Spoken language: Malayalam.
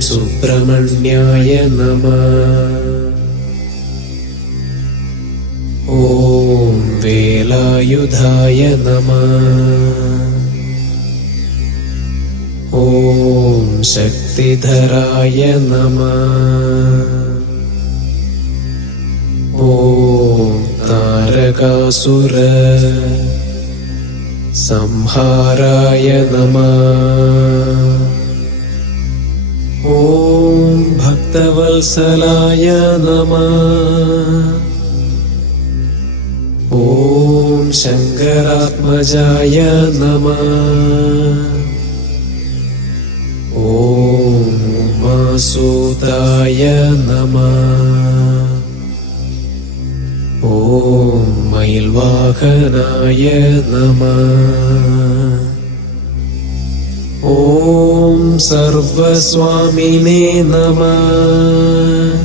സുബ്രഹ്മണ്യായ നമഃ. ഓം വേലായുധായ നമഃ. ഓം ശക്തിധരായ നമഃ. ഓം താരകാസുര സംഹാരായ നമഃ. ഓം ഭക്തവത്സലായ നമഃ. ഓം ശങ്കരാത്മജായ നമഃ. ഓം ഉമാസുതായ നമഃ. ഓം മയിൽവാഹനായ നമഃ. ഓം സർവസ്വാമിനേ നമഃ.